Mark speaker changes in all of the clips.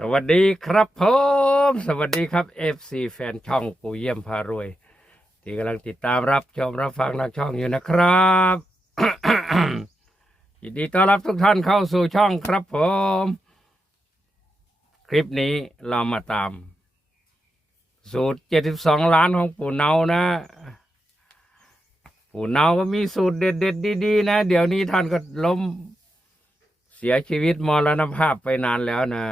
Speaker 1: สวัสดีครับผมสวัสดีครับ FC แฟนช่องปู่เยี่ยมพารวย ที่กำลังติดตามรับชมรับฟังทางช่องอยู่นะครับ ยินดีต้อนรับทุกท่านเข้าสู่ช่องครับผม คลิปนี้เรามาตาม สูตร 72 ล้านของปู่เนานะ ปู่เนาก็มีสูตรเด็ดๆดีๆนะ เดี๋ยวนี้ท่านก็ล้มเสียชีวิตมรณภาพไปนานแล้วนะ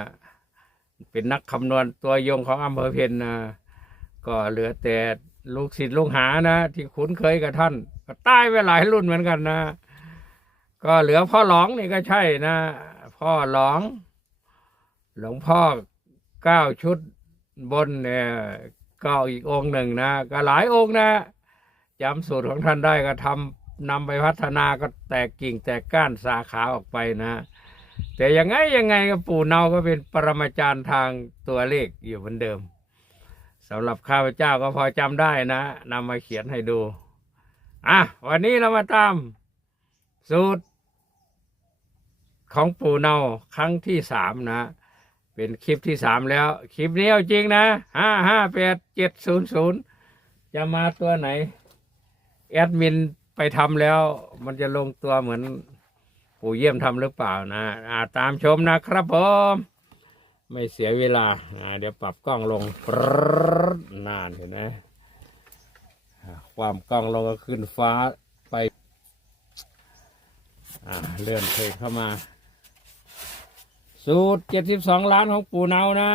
Speaker 1: เป็นนักคำนวณตัวยงของอำเภอเพนนะก็เหลือแต่ลูกศิษย์ลูกหานะ ที่คุ้นเคยกับท่าน ก็ตายไปหลายรุ่นเหมือนกันนะ ก็เหลือพ่อหลองนี่ก็ใช่นะ พ่อหลอง หลวงพ่อเก้าชุดบนเนี่ยก็อีกองค์หนึ่งนะ ก็หลายองค์นะจำสูตรของท่านได้ก็ทำนำไปพัฒนาก็แตกกิ่งแตกก้านสาขาออกไปนะ แต่ยังไงยังไงก็ปู่เนาก็เป็นปรมาจารย์ทางตัวเลขอยู่เหมือนเดิมสำหรับข้าพเจ้าก็พอจำได้นะนำมาเขียนให้ดู อะ วันนี้เรามาตาม สูตร ของปู่เนาครั้งที่สามนะ เป็นคลิปที่สามแล้ว คลิปนี้เอาจริงนะห้าห้าแปดเจ็ดศูนย์ศูนย์จะมาตัวไหน แอดมินไปทำแล้ว มันจะลงตัวเหมือน ปู่เยี่ยมทำหรือเปล่านะอาตามชมนะครับผมไม่เสียเวลาเดี๋ยวปรับกล้องลงนานเห็นไหมความกล้องลงก็ขึ้นฟ้าไปเลื่อนเพลงเข้ามา สูตรเจ็ดสิบสองล้านของปู่เนานะ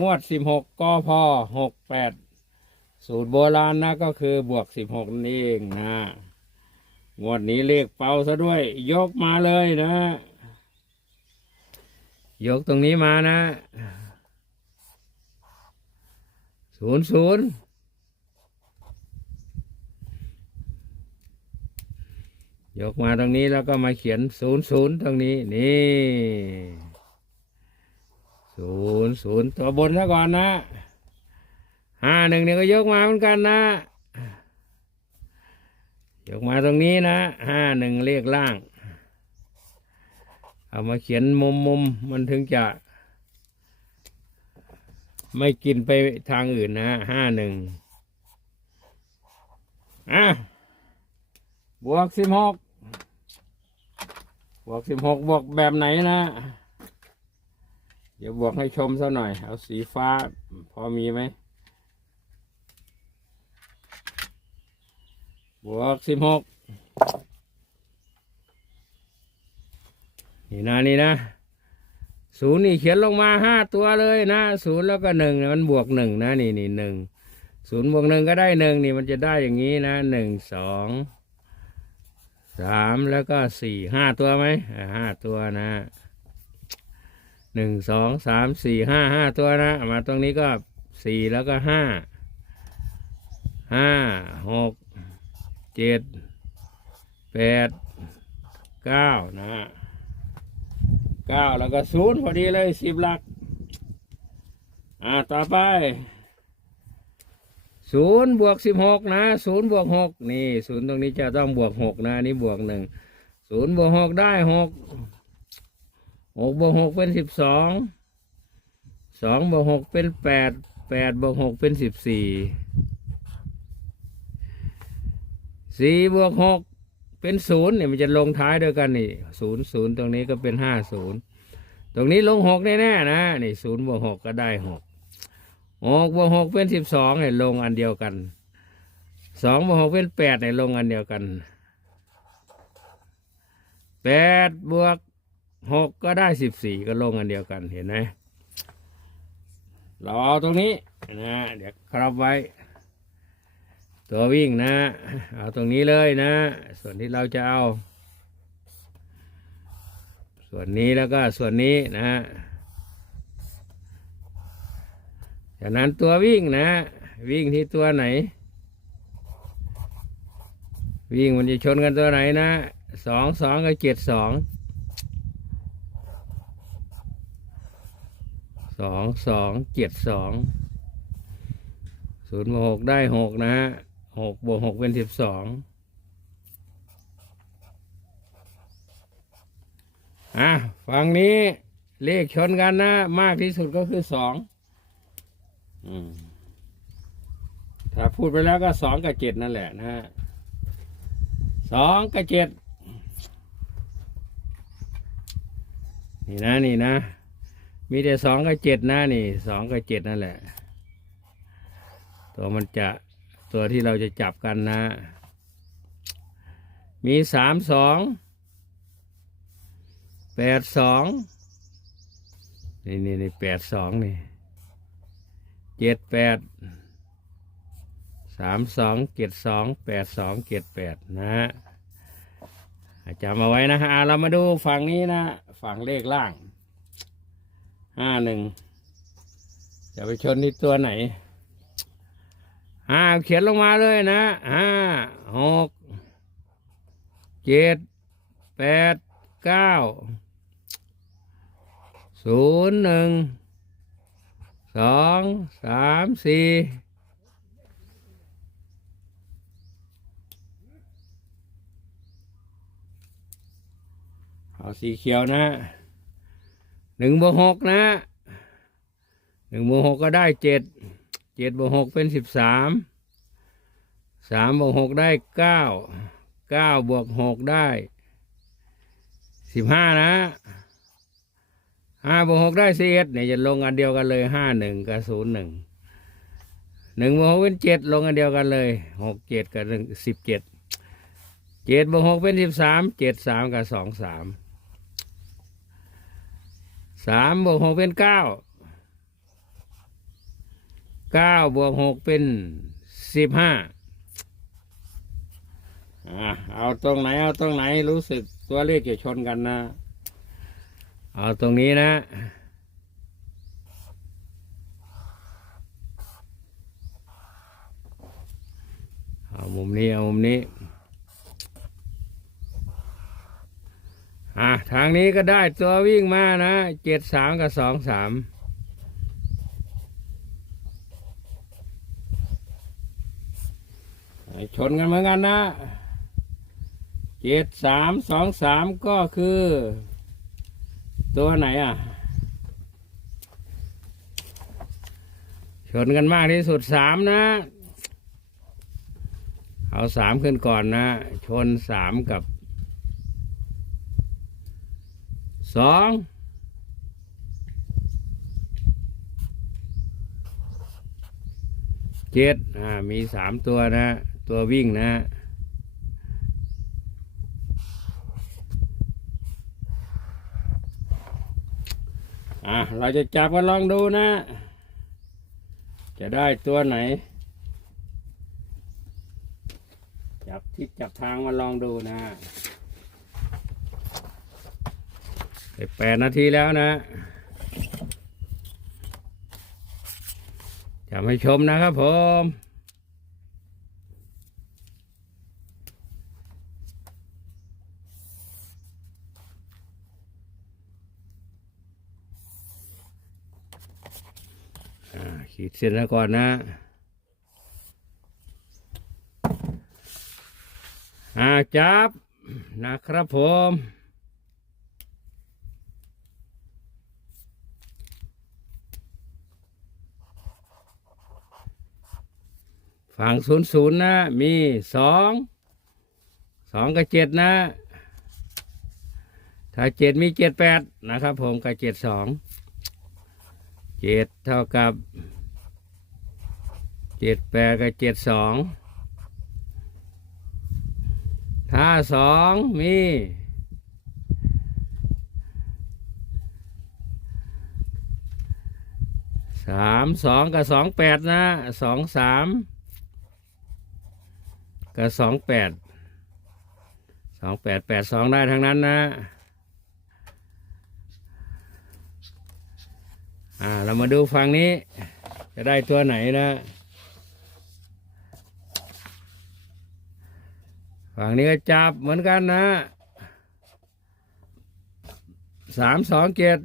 Speaker 1: งวดสิบหกกพหกแปดสูตรโบราณนะก็คือบวกสิบหกนั่นเองนะ งวดนี้เลขเป่าซะด้วย ยกมาเลยนะ ยกตรงนี้มานะศูนย์ศูนย์ยกมาตรงนี้แล้วก็มาเขียนศูนย์ศูนย์ตรงนี้ นี่ศูนย์ศูนย์ตัวบนซะก่อนนะห้าหนึ่งเนี่ยก็ยกมาเหมือนกันนะ ยกมาตรงนี้นะห้าหนึ่งเลขล่าง เอามาเขียนมุมมุมมันถึงจะ ไม่กินไปทางอื่นนะห้าหนึ่งอะบวกสิบหกบวกสิบหกบวกแบบไหนนะเดี๋ยวบวกให้ชมซะหน่อย เอาสีฟ้าพอมีไหม บวกสิบหกนี่นะนี่นะศูนย์นี่เขียนลงมาห้าตัวเลยนะศูนย์แล้วก็หนึ่งมันบวกหนึ่งนะนี่นี่หนึ่งศูนย์บวกหนึ่งก็ได้หนึ่งนี่มันจะได้อย่างนี้นะหนึ่งสองสามแล้วก็สี่ห้าตัวไหมห้าตัวนะหนึ่งสองสามสี่ห้าห้าตัวนะ มาตรงนี้ก็สี่แล้วก็ห้าห้าหก เจ็ดแปดเก้านะฮะเก้าแล้วก็ศูนย์พอดีเลยสิบหลัก อ่าต่อไปศูนย์บวกสิบหกนะศูนย์บวกหกนี่ศูนย์ตรงนี้จะต้องบวกหกนะนี่บวกหนึ่งศูนย์บวกหกได้หกหกบวกหกเป็นสิบสองสองบวกหกเป็นแปดแปดบวกหกเป็นสิบสี่ สี่บวกหกเป็นศูนย์เนี่ยมันจะลงท้ายด้วยกันนี่ศูนย์ศูนย์ตรงนี้ก็เป็นห้าศูนย์ตรงนี้ลงหกแน่ๆนะนี่ศูนย์บวกหกก็ได้หกหกบวกหกเป็นสิบสองเนี่ยลงอันเดียวกันสองบวกหกเป็นแปดเนี่ยลงอันเดียวกันแปดบวกหกก็ได้สิบสี่ก็ลงอันเดียวกันเห็นไหมเราเอาตรงนี้นะเดี๋ยวครับไว้ ตัววิ่งนะ เอาตรงนี้เลยนะ ส่วนที่เราจะเอา ส่วนนี้แล้วก็ส่วนนี้นะจากนั้นตัววิ่งนะ วิ่งที่ตัวไหน วิ่งมันจะชนกันตัวไหนนะสองสองกับเจ็ดสองสองสองเจ็ดสองศูนย์หกได้หกนะฮะ หกบวกหกเป็นสิบสองอะฝั่งนี้เลขชนกันนะ มากที่สุดก็คือสองอถ้าพูดไปแล้วก็สองกับเจ็ดนั่นแหละนะฮะสองกับเจ็ดนี่นะนี่นะ มีแต่สองกับเจ็ดนะนี่สองกับเจ็ดนั่นแหละ ตัวมันจะ ตัวที่เราจะจับกันนะ มีสามสองแปดสองนี่นี่นี่แปดสองนี่เจ็ดแปดสามสองเจ็ดสองแปดสองเจ็ดแปดนะฮะจำเอาไว้นะฮะอะเรามาดูฝั่งนี้นะ ฝั่งเลขล่างห้าหนึ่งจะไปชนที่ตัวไหน ห้าเขียนลงมาเลยนะห้าหกเจ็ดแปดเก้าศูนย์หนึ่งสองสามสี่เอาสีเขียวนะหนึ่งบวกหกนะหนึ่งบวกหกก็ได้เจ็ด เจ็ดบวกหกเป็นสิบสามสามบวกหกได้เก้าเก้าบวกหกได้สิบห้านะห้าบวกหกได้สิบเอ็ดเนี่ยจะลงอันเดียวกันเลยห้าหนึ่งกับศูนย์หนึ่งหนึ่งบวกหกเป็นเจ็ดลงอันเดียวกันเลยหกเจ็ดกับหนึ่งสิบเจ็ดเจ็ดบวกหกเป็นสิบสามเจ็ดสามกับสองสามสามบวกหกเป็นเก้า เก้าบวกหกเป็นสิบห้าอะเอาตรงไหนเอาตรงไหนรู้สึกตัวเลขจะชนกันนะ เอาตรงนี้นะเอามุมนี้เอามุมนี้อะทางนี้ก็ได้ตัววิ่งมานะเจ็ดสามกับสองสามช นกันเหมือนกันนะเจ็ดสามสองสามก็คือ ตัวไหนอะ ชนกันมากที่สุดสามนะ เอาสามขึ้นก่อนนะ ชนสามกับสองเจ็ดอ่ามีสามตัวนะ ตัววิ่งนะอะเราจะจับกันลองดูนะ จะได้ตัวไหน จับทิศจับทางมาลองดูนะไปแปดนาทีแล้วนะจะให้ชมนะครับผม ขีดเส้นแล้วก่อนนะอาจับนะครับผมฝั่งศูนย์ศูนย์นะ มีสองสองกับเจ็ดนะ ถ้าเจ็ดมีเจ็ดแปดนะครับผมกับเจ็ดสองเจ็ดเท่ากับ เจ็ดแปดกับเจ็ดสองถ้าสองมีสามสองกับสองแปดนะสองสามกับสองแปดสองแปดแปดสองได้ทั้งนั้นนะอ่าเรามาดูฝั่งนี้จะได้ตัวไหนนะ ฝั่งนี้ก็จับเหมือนกันนะสามสองเจ็ด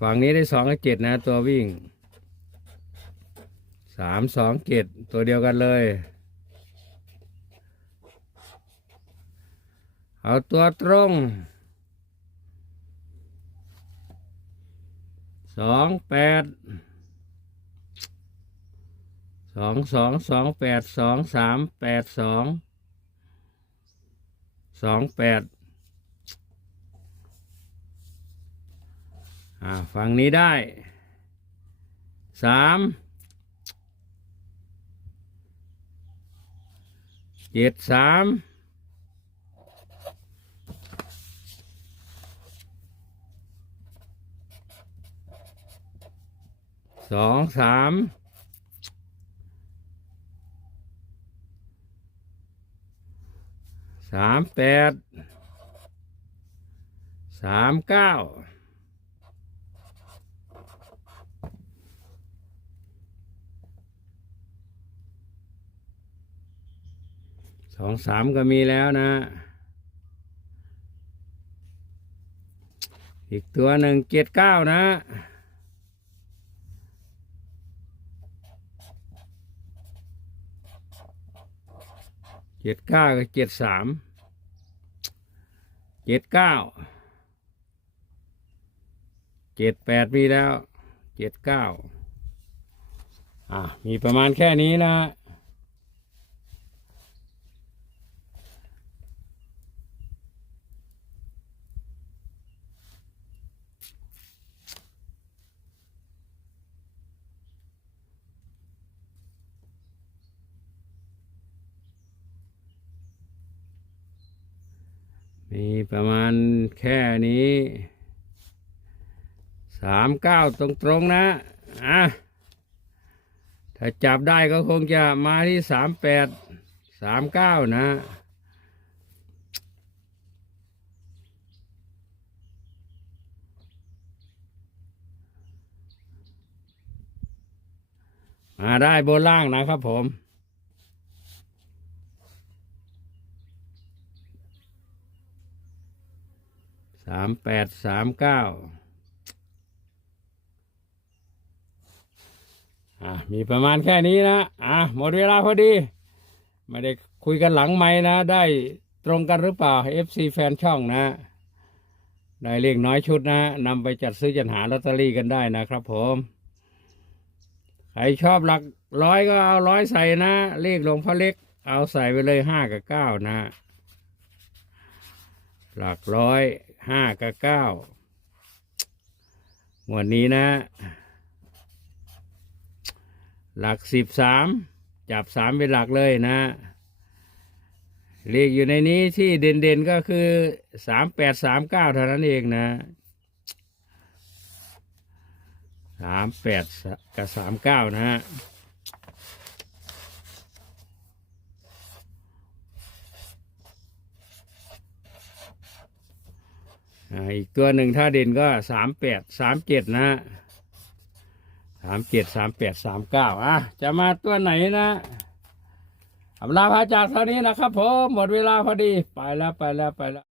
Speaker 1: ฝั่งนี้ได้สองกับเจ็ดนะ ตัววิ่งสามสองเจ็ดตัวเดียวกันเลย เอาตัวตรงสองแปดสองสองสองแปดสองสามแปดสอง สองแปดฝั่งนี้ได้สามเจ็ดสามสองสาม สามแปดสามเก้าสองสามก็มีแล้วนะ อีกตัวหนึ่งเจ็ดเก้านะ เจ็ดเก้ากับเจ็ดสามเจ็ดเก้าเจ็ดแปดมีแล้วเจ็ดเก้าอ่ามีประมาณแค่นี้นะ มีประมาณแค่นี้สามเก้าตรงๆนะอะถ้าจับได้ก็คงจะมาที่สามแปดสามเก้านะมาได้บนล่างนะครับผม สามแปดสามเก้าอะมีประมาณแค่นี้นะอะหมดเวลาพอดี ไม่ได้คุยกันหลังไม้นะ ได้ตรงกันหรือเปล่า FC แฟนช่องนะ ได้เลขน้อยชุดนะนำไปจัดซื้อจัดหาลอตเตอรี่กันได้นะครับผมใครชอบหลักร้อยก็เอาร้อยใส่นะ เลขหลวงพ่อเล็ก เอาใส่ไปเลยห้ากับเก้านะ หลักร้อย ห้ากับเก้าวันนี้นะ หลักสิบสามจับสามเป็นหลักเลยนะเลขอยู่ในนี้ที่เด่นๆก็คือสามแปดสามเก้าเท่านั้นเองนะสามแปดกับสามเก้านะฮะ อีกตัวหนึ่งถ้าเด่นก็สามแปดสามเจ็ดนะสามเจ็ดสามแปดสามเก้าอะจะมาตัวไหนนะอำลาพาจากเท่านี้นะครับผมหมดเวลาพอดี ไปแล้วไปแล้วไปแล้ว